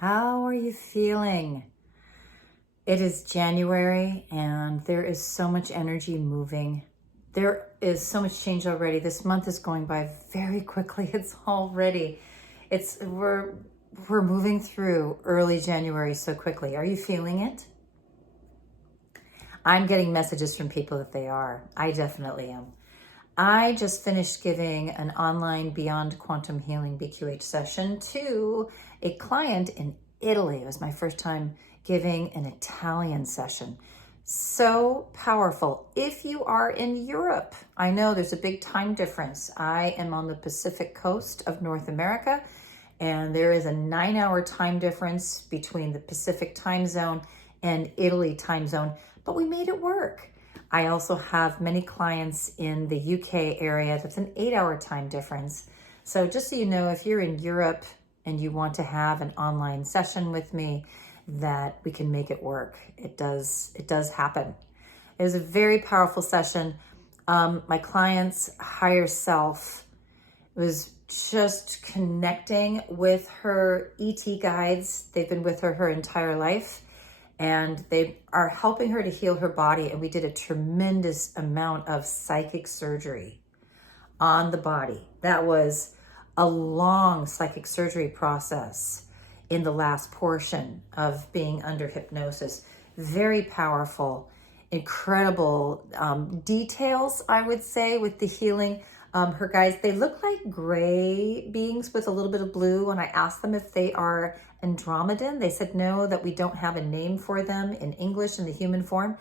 How are you feeling? It is January and there is so much energy moving. There is so much change already. This month is going by very quickly. We're moving through early January so quickly. Are you feeling it? I'm getting messages from people that they are. I definitely am. I just finished giving an online Beyond Quantum Healing BQH session to a client in Italy. It was my first time giving an Italian session. So powerful. If you are in Europe, I know there's a big time difference. I am on the Pacific coast of North America, and there is a 9-hour time difference between the Pacific time zone and Italy time zone, but we made it work. I also have many clients in the UK area. That's an 8-hour time difference. So just so you know, if you're in Europe and you want to have an online session with me, that we can make it work. It does happen. It was a very powerful session. My client's higher self was just connecting with her ET guides. They've been with her entire life, and they are helping her to heal her body. And we did a tremendous amount of psychic surgery on the body. That was a long psychic surgery process in the last portion of being under hypnosis. Very powerful, incredible details, I would say, with the healing. Her guides, they look like gray beings with a little bit of blue. When I asked them if they are Andromedan, they said no, that we don't have a name for them in English in the human form.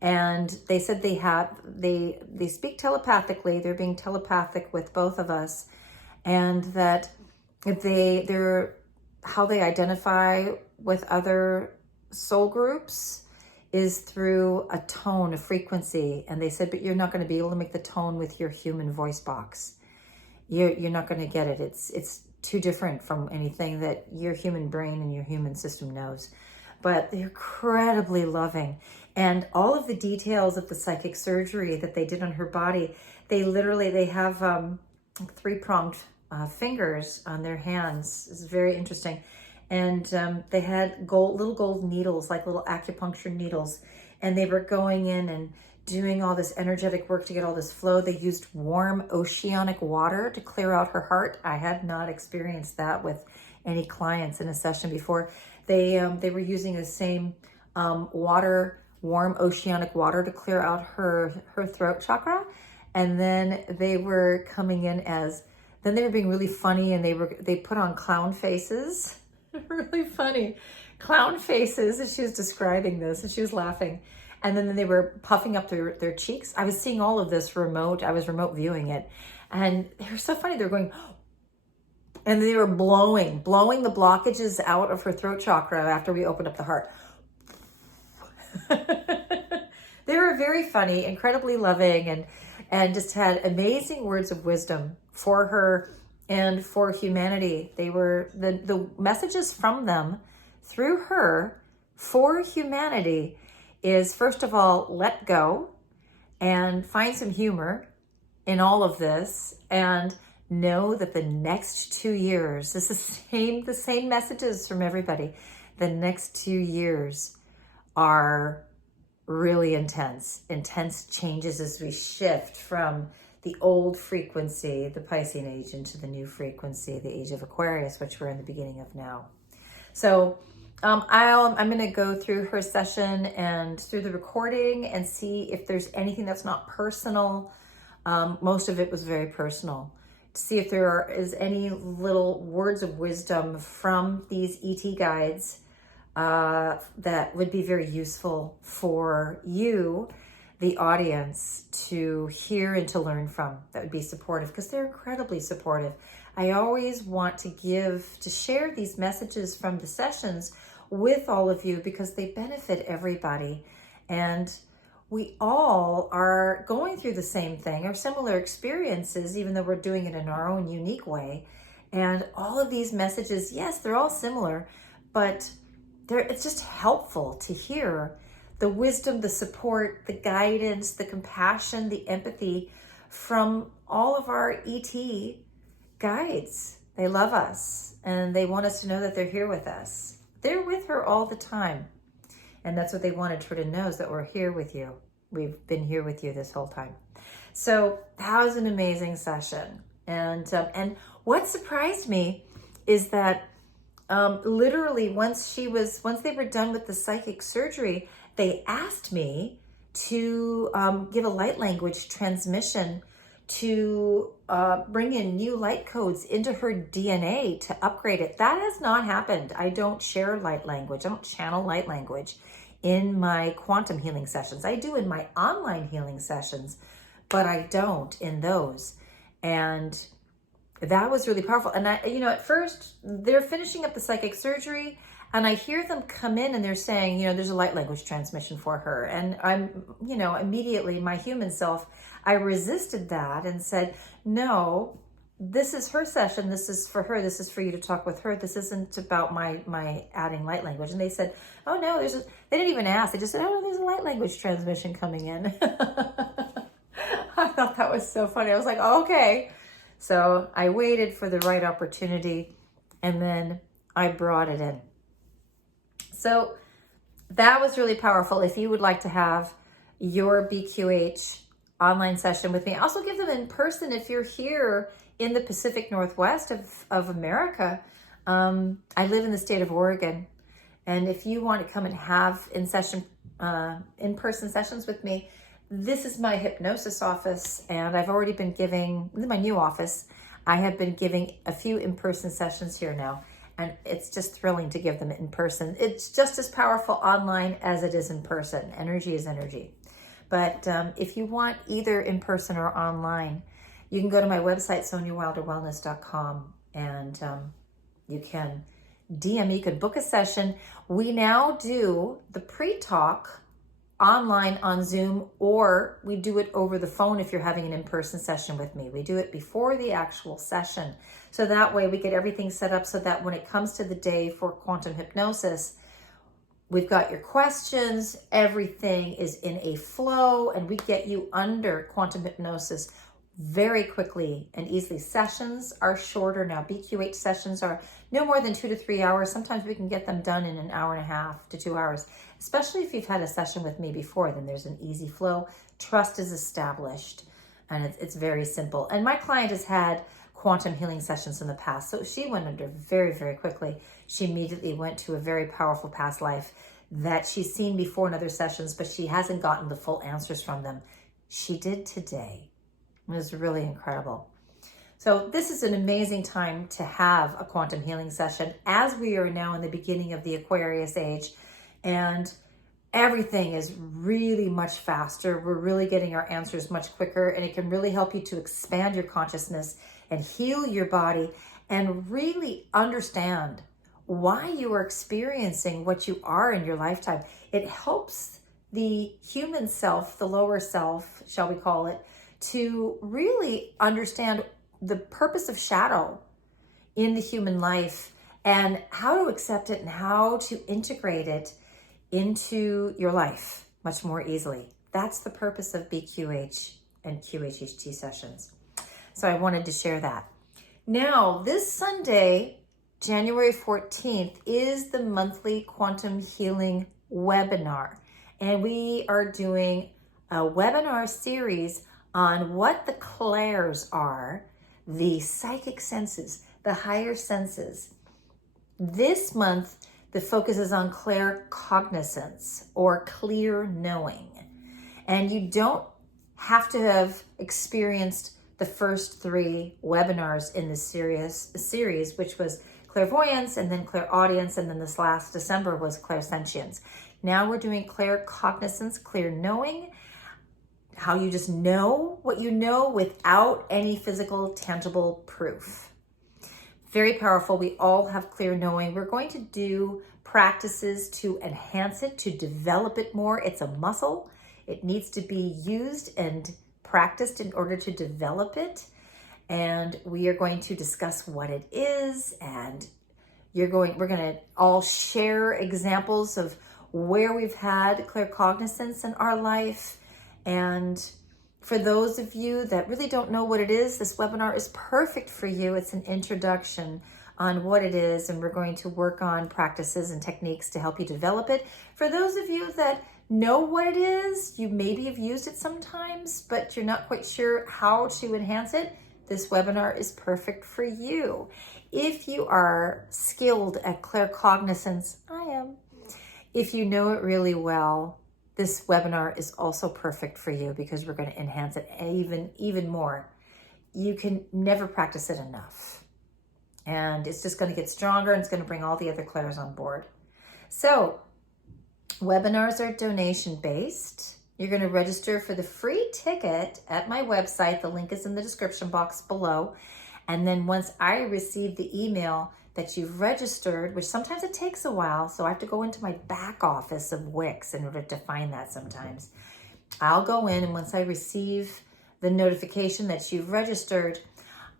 And they said they speak telepathically. They're being telepathic with both of us, and that they're how they identify with other soul groups is through a tone, a frequency. And they said, but you're not going to be able to make the tone with your human voice box. You're not going to get it. It's too different from anything that your human brain and your human system knows. But they're incredibly loving. And all of the details of the psychic surgery that they did on her body, they have 3-pronged fingers on their hands. It's very interesting. And they had little gold needles, like little acupuncture needles. And they were going in and doing all this energetic work to get all this flow. They used warm oceanic water to clear out her heart. I had not experienced that with any clients in a session before. They were using the same warm oceanic water to clear out her throat chakra. And then they were coming in then they were being really funny, and they put on clown faces. Really funny clown faces as she was describing this, and she was laughing. And then they were puffing up their cheeks. I was seeing all of this remote. I was remote viewing it, and they were so funny. They were going, and they were blowing the blockages out of her throat chakra after we opened up the heart. They were very funny, incredibly loving, and just had amazing words of wisdom for her and for humanity. They were the messages from them through her for humanity is, first of all, let go and find some humor in all of this, and know that the next 2 years, this is the same messages from everybody. The next 2 years are really intense changes as we shift from the old frequency, the Piscean age, into the new frequency, the age of Aquarius, which we're in the beginning of now. So I'm going to go through her session and through the recording and see if there's anything that's not personal. Most of it was very personal. To see if there is any little words of wisdom from these ET guides that would be very useful for you, the audience, to hear and to learn from. That would be supportive, because they're incredibly supportive. I always want to share these messages from the sessions with all of you, because they benefit everybody. And we all are going through the same thing, or similar experiences, even though we're doing it in our own unique way. And all of these messages, yes, they're all similar, but it's just helpful to hear the wisdom, the support, the guidance, the compassion, the empathy from all of our ET guides. They love us, and they want us to know that they're here with us. They're with her all the time. And that's what they wanted her to know, is that we're here with you. We've been here with you this whole time. So that was an amazing session. And what surprised me is that literally once they were done with the psychic surgery, they asked me to give a light language transmission to bring in new light codes into her DNA to upgrade it. That has not happened. I don't share light language. I don't channel light language in my quantum healing sessions. I do in my online healing sessions, but I don't in those. And that was really powerful. And at first they're finishing up the psychic surgery, and I hear them come in and they're saying, there's a light language transmission for her. And I'm, immediately my human self, I resisted that and said, no, this is her session. This is for her. This is for you to talk with her. This isn't about my adding light language. And they said, oh no, they didn't even ask. They just said, oh, there's a light language transmission coming in. I thought that was so funny. I was like, oh, okay. So I waited for the right opportunity, and then I brought it in. So that was really powerful. If you would like to have your BQH online session with me, I also give them in person if you're here in the Pacific Northwest of America. I live in the state of Oregon. And if you want to come and have in-person sessions with me, this is my hypnosis office, and I've already been giving, this is my new office. I have been giving a few in-person sessions here now, and it's just thrilling to give them in person. It's just as powerful online as it is in person. Energy is energy. But if you want either in person or online, you can go to my website, soniawilderwellness.com, and you can DM me. You could book a session. We now do the pre-talk online on Zoom, or we do it over the phone if you're having an in-person session with me. We do it before the actual session. So that way we get everything set up so that when it comes to the day for quantum hypnosis, we've got your questions, everything is in a flow, and we get you under quantum hypnosis very quickly and easily. Sessions are shorter now. BQH sessions are no more than 2 to 3 hours. Sometimes we can get them done in an hour and a half to 2 hours, especially if you've had a session with me before. Then there's an easy flow. Trust is established, and it's very simple. And my client has had quantum healing sessions in the past, so she went under very, very quickly. She immediately went to a very powerful past life that she's seen before in other sessions, but she hasn't gotten the full answers from them. She did today. It was really incredible. So this is an amazing time to have a quantum healing session, as we are now in the beginning of the Aquarius age, and everything is really much faster. We're really getting our answers much quicker, and it can really help you to expand your consciousness and heal your body and really understand why you are experiencing what you are in your lifetime. It helps the human self, the lower self, shall we call it, to really understand the purpose of shadow in the human life and how to accept it and how to integrate it into your life much more easily. That's the purpose of BQH and QHHT sessions. So I wanted to share that. Now, this Sunday, January 14th, is the monthly Quantum Healing webinar. And we are doing a webinar series on what the clairs are, the psychic senses, the higher senses. This month, the focus is on claircognizance, or clear knowing. And you don't have to have experienced the first 3 webinars in this series, which was clairvoyance, and then clairaudience, and then this last December was clairsentience. Now we're doing claircognizance, clear knowing, how you just know what you know without any physical, tangible proof. Very powerful. We all have clear knowing. We're going to do practices to enhance it, to develop it more. It's a muscle. It needs to be used and practiced in order to develop it. And we are going to discuss what it is, and we're going to all share examples of where we've had claircognizance in our life. And for those of you that really don't know what it is, this webinar is perfect for you. It's an introduction on what it is, and we're going to work on practices and techniques to help you develop it. For those of you that know what it is, you maybe have used it sometimes, but you're not quite sure how to enhance it, this webinar is perfect for you. If you are skilled at claircognizance, I am. If you know it really well, this webinar is also perfect for you because we're going to enhance it even more. You can never practice it enough. And it's just going to get stronger, and it's going to bring all the other clairs on board. So, webinars are donation-based. You're going to register for the free ticket at my website. The link is in the description box below. And then once I receive the email that you've registered, which sometimes it takes a while, so I have to go into my back office of Wix in order to find that sometimes. I'll go in, and once I receive the notification that you've registered,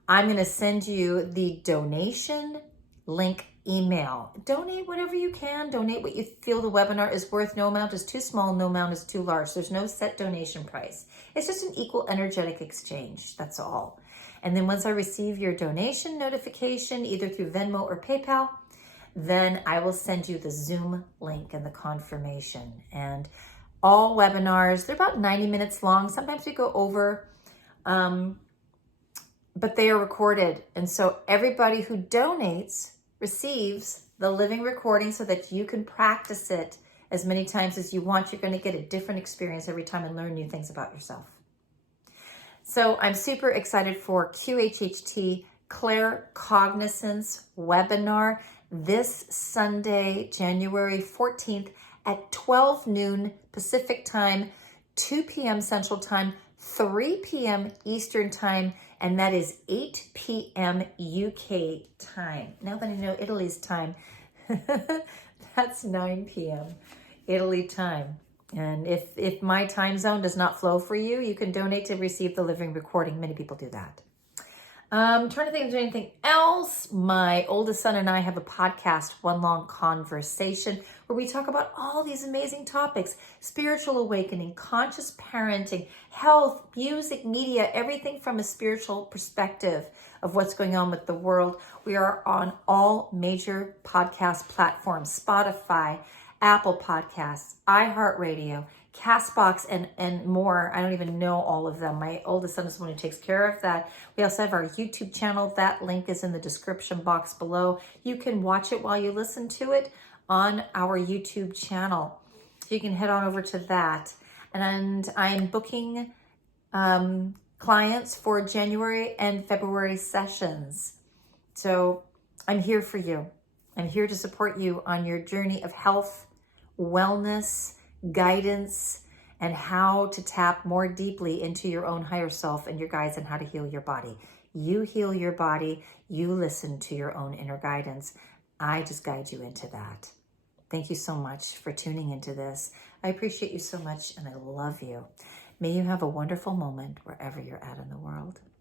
I'm going to send you the donation link email. Donate whatever you can. Donate what you feel the webinar is worth. No amount is too small. No amount is too large. There's no set donation price. It's just an equal energetic exchange. That's all. And then once I receive your donation notification, either through Venmo or PayPal, then I will send you the Zoom link and the confirmation. And all webinars, they're about 90 minutes long. Sometimes we go over, but they are recorded. And so everybody who donates receives the living recording so that you can practice it as many times as you want. You're going to get a different experience every time and learn new things about yourself. So I'm super excited for QHHT Claircognizance webinar this Sunday, January 14th at 12 noon Pacific time, 2 p.m. Central time, 3 p.m. Eastern time, and that is 8 p.m. UK time. Now that I know Italy's time, that's 9 p.m. Italy time. And if my time zone does not flow for you, you can donate to receive the living recording. Many people do that. I'm trying to think of anything else. My oldest son and I have a podcast, One Long Conversation, where we talk about all these amazing topics: spiritual awakening, conscious parenting, health, music, media, everything from a spiritual perspective of what's going on with the world. We are on all major podcast platforms: Spotify, Apple Podcasts, iHeartRadio, CastBox, and more. I don't even know all of them. My oldest son is the one who takes care of that. We also have our YouTube channel. That link is in the description box below. You can watch it while you listen to it on our YouTube channel. So you can head on over to that. And I am booking clients for January and February sessions. So I'm here for you. I'm here to support you on your journey of health, wellness, guidance, and how to tap more deeply into your own higher self and your guides, and how to heal your body. You heal your body. You listen to your own inner guidance. I just guide you into that. Thank you so much for tuning into this. I appreciate you so much, and I love you. May you have a wonderful moment wherever you're at in the world.